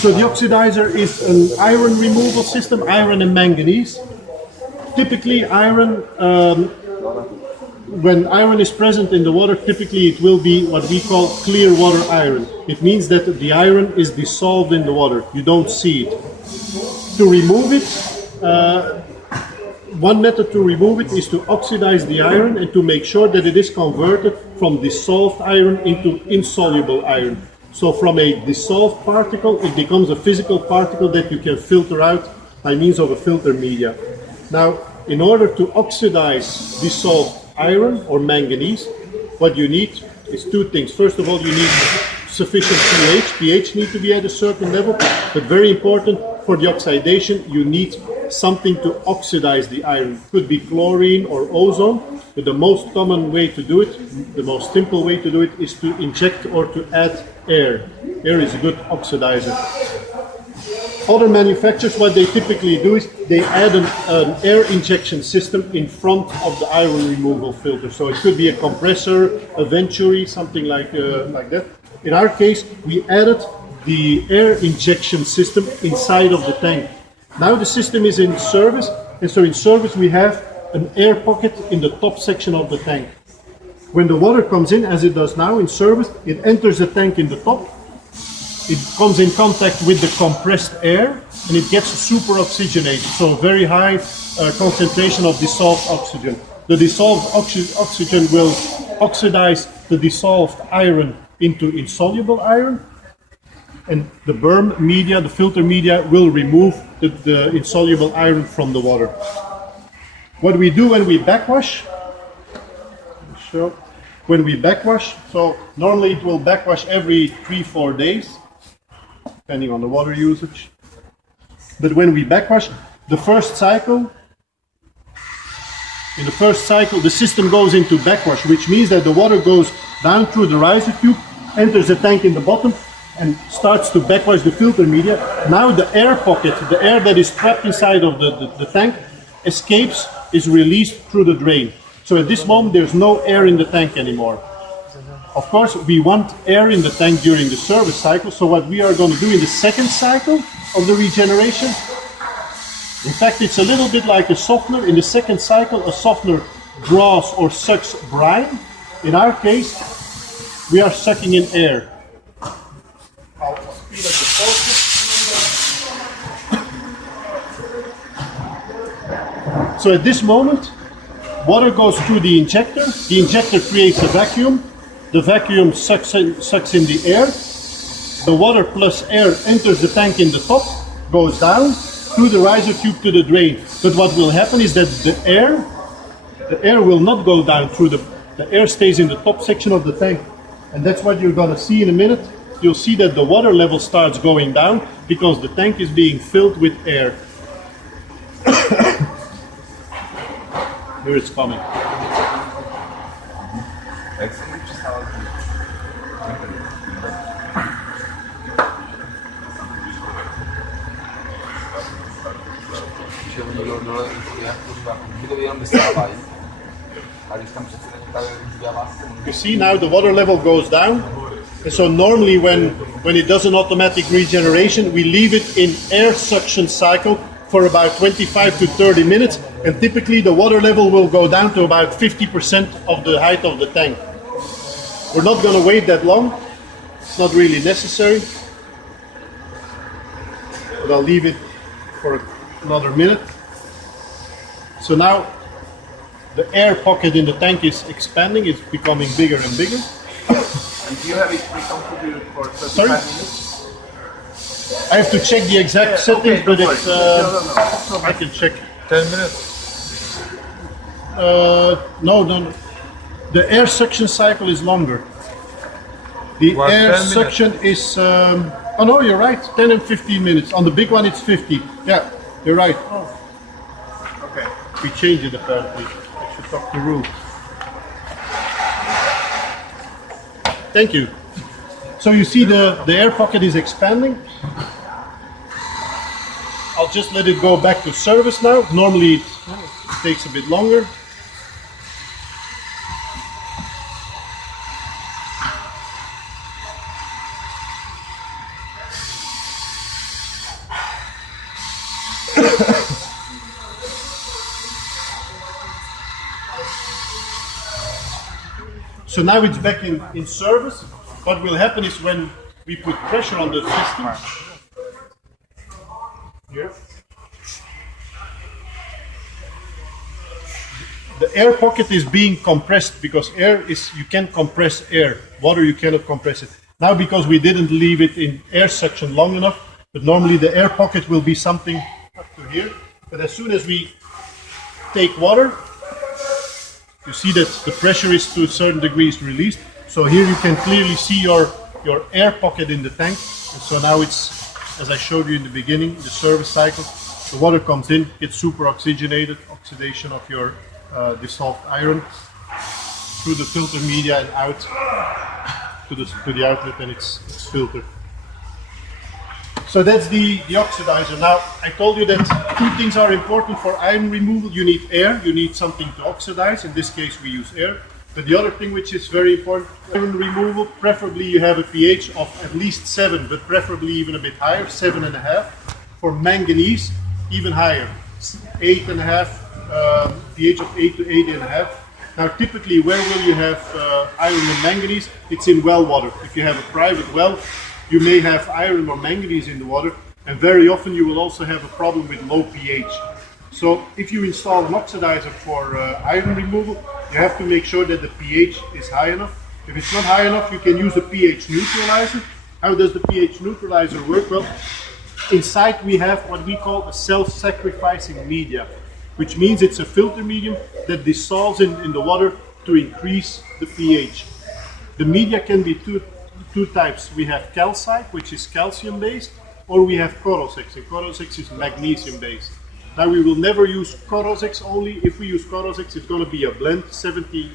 So the oxidizer is an iron removal system, iron and manganese. Typically iron, when iron is present in the water, typically it will be what we call clear water iron. It means that the iron is dissolved in the water. You don't see it. To remove it, one method to remove it is to oxidize the iron and to make sure that it is converted from dissolved iron into insoluble iron. So from a dissolved particle, it becomes a physical particle that you can filter out by means of a filter media. Now, in order to oxidize dissolved iron or manganese, what you need is two things. First of all, you need sufficient pH. pH needs to be at a certain level, but very important for the oxidation, you need something to oxidize the iron. It could be chlorine or ozone, but the most common way to do it, the most simple way to do it, is to inject or to add air. Air is a good oxidizer. Other manufacturers, what they typically do is they add an air injection system in front of the iron removal filter. So it could be a compressor, a venturi, something like that. In our case, we added the air injection system inside of the tank. Now the system is in service, and so in service we have an air pocket in the top section of the tank. When the water comes in, as it does now in service, it enters the tank in the top. It comes in contact with the compressed air and it gets super oxygenated, so very high concentration of dissolved oxygen. The dissolved oxygen will oxidize the dissolved iron into insoluble iron, and the berm media, the filter media, will remove the insoluble iron from the water. What we do when we backwash, when we backwash, so normally it will backwash every 3-4 days, depending on the water usage. But when we backwash, in the first cycle, the system goes into backwash, which means that the water goes down through the riser tube, enters the tank in the bottom, and starts to backwash the filter media. Now the air pocket, the air that is trapped inside of the tank, escapes, is released through the drain. So at this moment there's no air in the tank anymore. Of course, we want air in the tank during the service cycle, so what we are going to do in the second cycle of the regeneration, in fact it's a little bit like a softener. In the second cycle, a softener draws or sucks brine. In our case, we are sucking in air. I'll speed up the focus. So at this moment, water goes through the injector. The injector creates a vacuum. The vacuum sucks in the air. The water plus air enters the tank in the top, goes down through the riser tube to the drain. But what will happen is that the air will not go down through the air stays in the top section of the tank. And that's what you're going to see in a minute. You'll see that the water level starts going down because the tank is being filled with air. Here it's coming. You see now the water level goes down, and so normally when it does an automatic regeneration, we leave it in air suction cycle for about 25 to 30 minutes, and typically the water level will go down to about 50% of the height of the tank. We're not going to wait that long, it's not really necessary, but I'll leave it for another minute. So now the air pocket in the tank is expanding, it's becoming bigger and bigger. And do you have it pre-configured for 35 minutes? I have to check the exact settings, but it's, I can check. 10 minutes? No. The air suction cycle is longer. The air suction is, oh no, you're right, 10 and 15 minutes. On the big one it's 50. Yeah, you're right. Oh. Okay. We changed it apparently. I should talk to Roo. Thank you. So you see the air pocket is expanding. I'll just let it go back to service now. Normally it takes a bit longer. So now it's back in service. What will happen is when we put pressure on the system, here, the air pocket is being compressed because air is, you can compress air. Water, you cannot compress it. Now because we didn't leave it in air suction long enough, but normally the air pocket will be something up to here. But as soon as we take water, you see that the pressure is to a certain degree is released. So here you can clearly see your air pocket in the tank. And so now it's, as I showed you in the beginning, the service cycle. The water comes in, gets super oxygenated, oxidation of your dissolved iron through the filter media and out to the outlet, and it's filtered. So that's the oxidizer. Now, I told you that two things are important for iron removal. You need air, you need something to oxidize. In this case, we use air. But the other thing which is very important, iron removal, preferably you have a pH of at least 7, but preferably even a bit higher, 7.5. For manganese, even higher, 8.5, pH of 8 to 8.5. Now, typically, where will you have iron and manganese? It's in well water. If you have a private well, you may have iron or manganese in the water, and very often you will also have a problem with low pH. So if you install an oxidizer for iron removal, you have to make sure that the pH is high enough. If it's not high enough, you can use a pH neutralizer. How does the pH neutralizer work? Well, inside we have what we call a self-sacrificing media, which means it's a filter medium that dissolves in the water to increase the pH. The media can be two types. We have calcite, which is calcium based, or we have Corosex, and Corosex is magnesium based. Now we will never use Corosex only. If we use Corosex, it's going to be a blend, 70%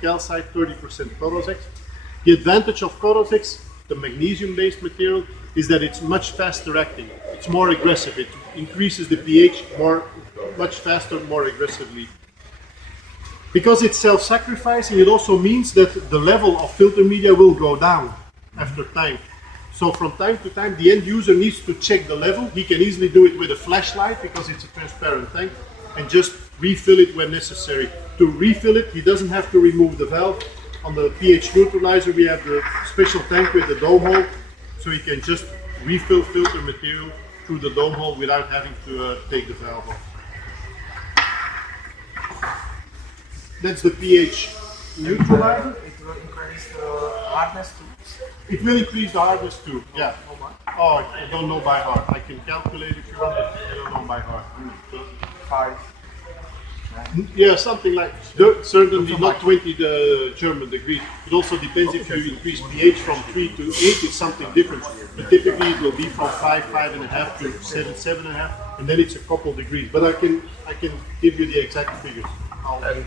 calcite, 30% Corosex. The advantage of Corosex, the magnesium based material, is that it's much faster acting. It's more aggressive. It increases the pH much faster, more aggressively. Because it's self-sacrificing, it also means that the level of filter media will go down after time. So from time to time, the end user needs to check the level. He can easily do it with a flashlight because it's a transparent tank and just refill it when necessary. To refill it, he doesn't have to remove the valve. On the pH neutralizer, we have the special tank with the dome hole, so he can just refill filter material through the dome hole without having to take the valve off. That's the pH neutralizer. It will increase the hardness too. It will increase the hardness too, yeah. Oh, I don't know by heart. I can calculate if you want, but I don't know by heart. 5. Yeah, something like, certainly not 20 the German degrees. It also depends if you increase pH from 3 to 8, it's something different. But typically it will be from 5, 5.5 to 7, 7.5, and then it's a couple degrees. But I can give you the exact figures. And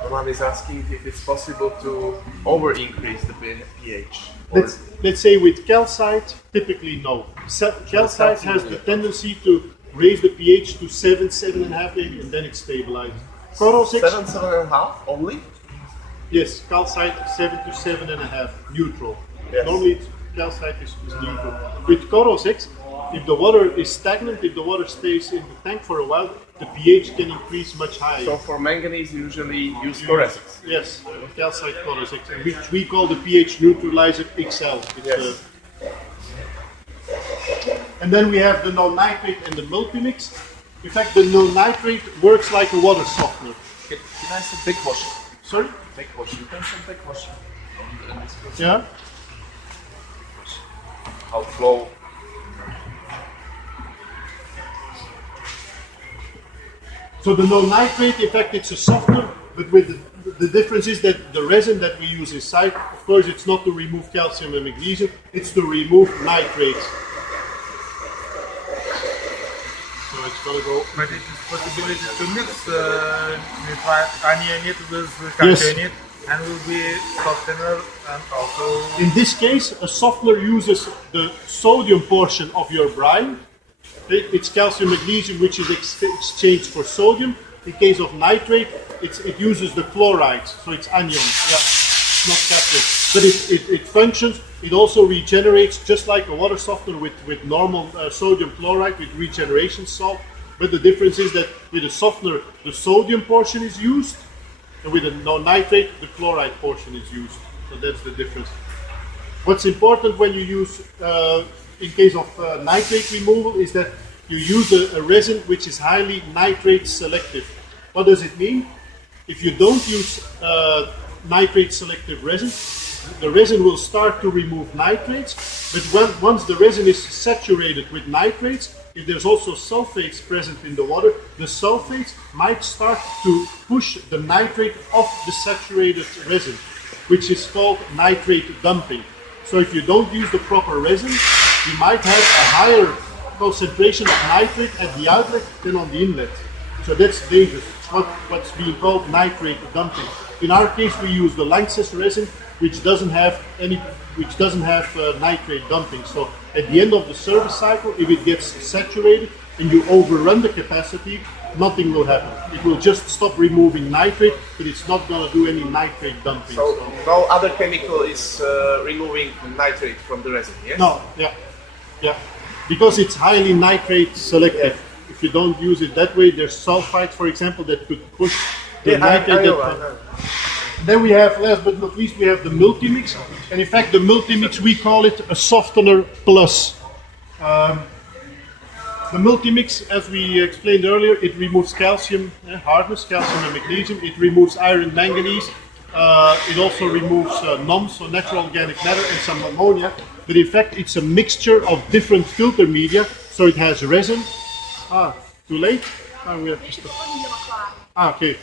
the man is asking if it's possible to over-increase the pH. Let's say with calcite, typically no. Calcite has the tendency to raise the pH to 7, 7.5 maybe, and then it stabilizes. Corosex, 7, 7.5 only? yes, calcite 7 to 7.5, neutral. Yes. Normally calcite is neutral. With Corosex, if the water is stagnant, if the water stays in the tank for a while, the pH can increase much higher. So for manganese, you usually use Corosex. Yes, calcite Corosex, which we call the pH neutralizer XL. Yes. And then we have the no-nitrate and the multi-mix. In fact, the no-nitrate works like a water softener. Can I say big washing? Sorry? Big washing. You can say big washing. Yeah? Outflow. So the no-nitrate, in fact, it's a softener, but with the difference is that the resin that we use inside, of course, it's not to remove calcium and magnesium, it's to remove nitrates. So it's gonna go. But it is possibility to mix anion with cationic and will be softener and also. In this case, a softener uses the sodium portion of your brine. It's calcium magnesium which is exchanged for sodium. In case of nitrate, it uses the chlorides, so it's anion. Yeah, not catalyst. But it functions, it also regenerates just like a water softener with normal sodium chloride with regeneration salt. But the difference is that with a softener, the sodium portion is used, and with a nitrate, the chloride portion is used. So that's the difference. What's important when you use, in case of nitrate removal, is that you use a resin which is highly nitrate selective. What does it mean? If you don't use nitrate selective resin, the resin will start to remove nitrates, but once the resin is saturated with nitrates, if there's also sulfates present in the water, the sulfates might start to push the nitrate off the saturated resin, which is called nitrate dumping. So if you don't use the proper resin, you might have a higher concentration of nitrate at the outlet than on the inlet. So that's dangerous. What's being called nitrate dumping. In our case, we use the Lanxess resin, which doesn't have nitrate dumping. So at the end of the service cycle, if it gets saturated and you overrun the capacity, nothing will happen. It will just stop removing nitrate, but it's not going to do any nitrate dumping. So no other chemical is removing nitrate from the resin, yes? No, yeah. Because it's highly nitrate selective. Yeah. If you don't use it that way, there's sulfites, for example, that could push the nitrate. I know. Then we have, last but not least, we have the multi-mix. And in fact, the multi-mix, we call it a softener plus. The multi-mix, as we explained earlier, it removes calcium hardness, calcium and magnesium. It removes iron, manganese. It also removes NOx, so natural organic matter, and some ammonia. But in fact, it's a mixture of different filter media. So it has resin. Too late? We have just okay.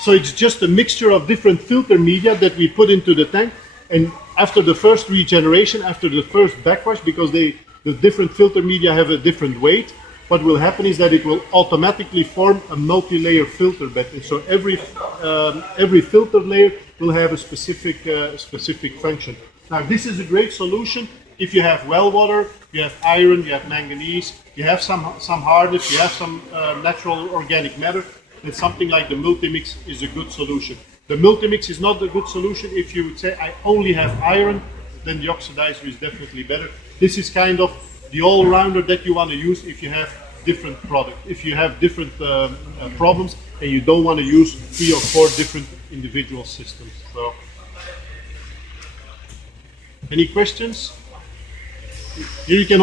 So it's just a mixture of different filter media that we put into the tank. And after the first regeneration, after the first backwash, because the different filter media have a different weight, what will happen is that it will automatically form a multi-layer filter bed. And so every filter layer will have a specific function. Now this is a great solution if you have well water, you have iron, you have manganese, you have some hardness, you have some natural organic matter, then something like the multi-mix is a good solution. The multi-mix is not a good solution if you would say I only have iron, then the oxidizer is definitely better. This is kind of the all-rounder that you want to use if you have different products. If you have different problems and you don't want to use 3 or 4 different individual systems. So, any questions? Here you can